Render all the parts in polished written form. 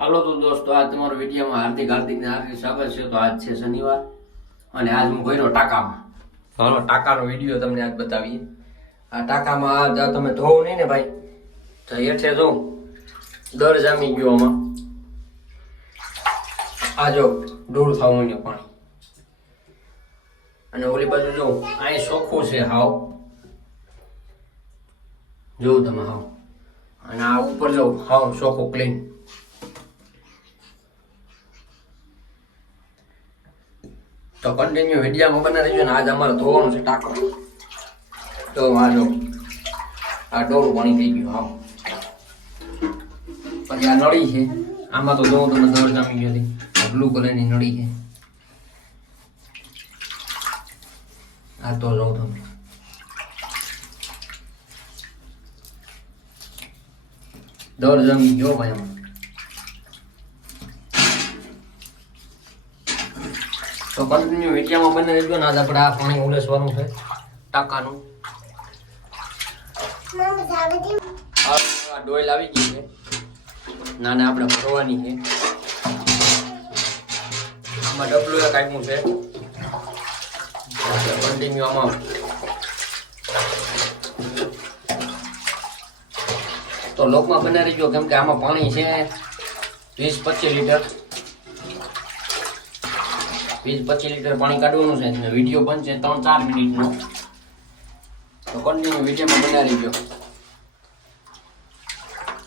હાલો તો દોસ્તો, આ તમારો વિડીયોમાં હાર્દિક સ્વાગત છે. તો આજ છે શનિવાર અને આજ હું ગયો ટાકામાં. હાલો ટાકાનો વિડીયો તમને આજ બતાવીએ. આ ટાકામાં આજ તમે ધોવું નહીં ને ભાઈ, તો હેઠે જો દર જામી ગયો આમાં. આ જો ડોળ થવાનું પાણી, અને ઓલી બાજુ જો અહીં ચોખ્ખું છે હાવ, જોવું તમે હાવ. અને આ ઉપર જો હાવ ચોખ્ખું ક્લીન. તો કન્ટિન્યુ વિડીયોમાં બના રહેજો ને. આજ અમારે ધોવાનું છે ટાંકો. તો આ જો આ ડોરું પાણી થઈ ગયું હાવ. પછી આ નળી છે, આમાં તો જોઉં તમે દર જામી ગયો હતી. બ્લુ કલરની નળી છે, આ તો જોઉં તમે દર જામી ગયો ભાઈ આમાં. તો કન્ટિન્યુ વિડીયોમાં બને રહેજો ને. આજ આપણે આ પાણી ઉલેસવાનું છે ટાંકાનું. આ ડોલ આવી ગઈ છે, નાને આપણે ભરવાની છે. આમાં ડબલું એક આપ્યું છે, કન્ટિન્યુ આમાં તો લોકમાં બને રહેજો, કેમ કે આમાં પાણી છે 20-25 લીટર. 20-25 લીટર પાણી કાઢવાનું છે. વિડીયો બનશે 3-4 મિનિટનો, તો કન્ટિન્યુ વિડીયોમાં બનાવી ગયો.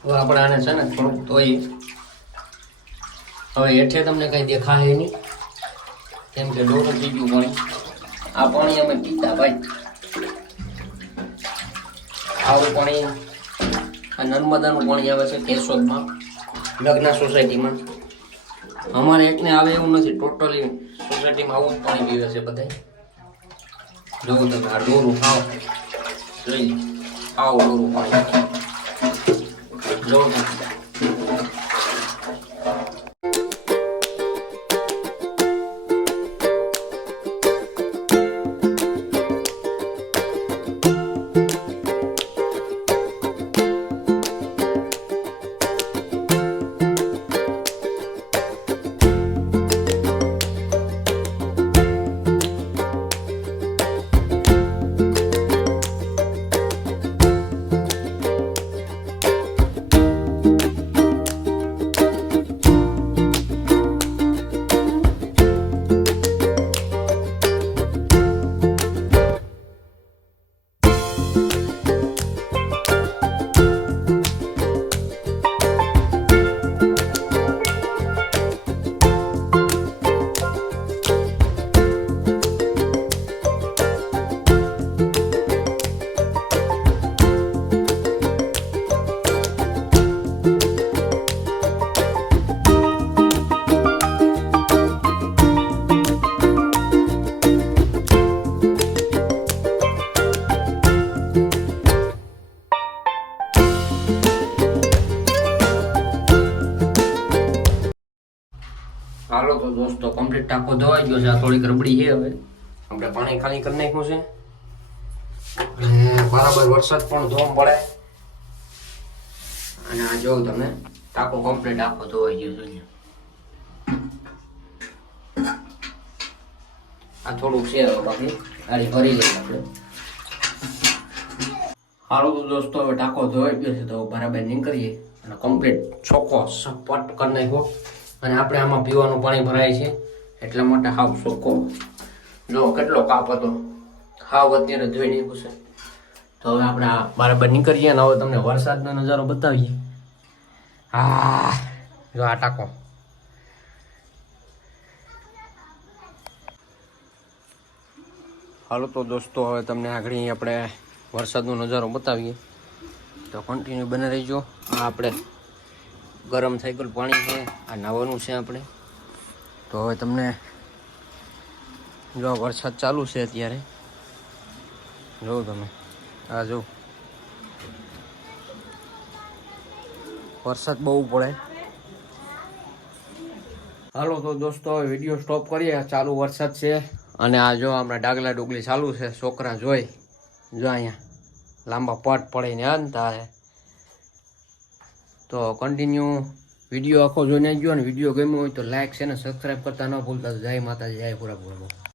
હવે આપણે આને છે ને થોડુંક ધોઈએ. હવે હેઠે તમને કઈ દેખાય નહીં, કેમ કે ડોરું થઈ ગયું પાણી. આ પાણી અમે પીતા ભાઈ, આવું પાણી આ નર્મદાનું પાણી આવે છે કેશોદમાં, લગ્ન સોસાયટીમાં. અમારે એકને આવે એવું નથી, ટોટલી સોસાયટીમાં આવું જ પાણી પીવે છે બધા. જોવું તમે આ ડોરું ખાવ, જોઈ આવું ડોરું પાણી જોવું. હાલો તો દોસ્તો, કમ્પ્લીટ ટાંકો ધોવાઈ ગયો છે. આ થોડીક રબડી છે, હવે આપણે પાણી ખાલી કરી નાખ્યું છે. અને બરાબર વરસાદ પણ ધોમ પડે. અને આ જોઉં તમે ટાંકો કમ્પ્લીટ આખો ધોવાઈ ગયો છે. આ થોડુંક છે, બાકી ગાડી ભરી લઈએ આપણે. હાલો તો દોસ્તો, હવે ટાંકો ધોવાઈ ગયો છે, તો બરાબર નીકળીએ અને કમ્પ્લીટ ચોખ્ખો સપટ કરી નાખ્યો. અને આપણે આમાં પીવાનું પાણી ભરાય છે, એટલા માટે હાવ ચોખ્ખો. જો કેટલો કાપ હતો, હાવ અત્યારે ધોઈ નાખ્યું છે. તો હવે આપણે આ બરાબર નીકળીએ ને હવે તમને વરસાદનો નજારો બતાવીએ. હા જો આ ટાંકો. હાલો તો દોસ્તો, હવે તમને આગળ આપણે વરસાદનો નજારો બતાવીએ, તો કન્ટિન્યુ બને રહીજો. આ આપણે ગરમ થઈ ગયેલું પાણી છે, આ નાવાનું છે આપણે. તો હવે તમને જો વરસાદ ચાલુ છે અત્યારે, જોઉં તમે આ જો વરસાદ બહુ પડે. હાલો તો દોસ્તો, હવે વિડીયો સ્ટોપ કરીએ. ચાલુ વરસાદ છે અને આ જો હમણાં ડાગલા ડુગલી ચાલુ છે. છોકરા જોઈ જો અહીંયા લાંબા પટ પડીને અંત આવે. તો કન્ટિન્યુ વિડીયો આખો જોઈને ગયો ને વિડીયો ગમ્યો હોય તો લાઈક છે ને સબસ્ક્રાઈબ કરતા ન ભૂલતા. જય માતાજી, જય પૂરા.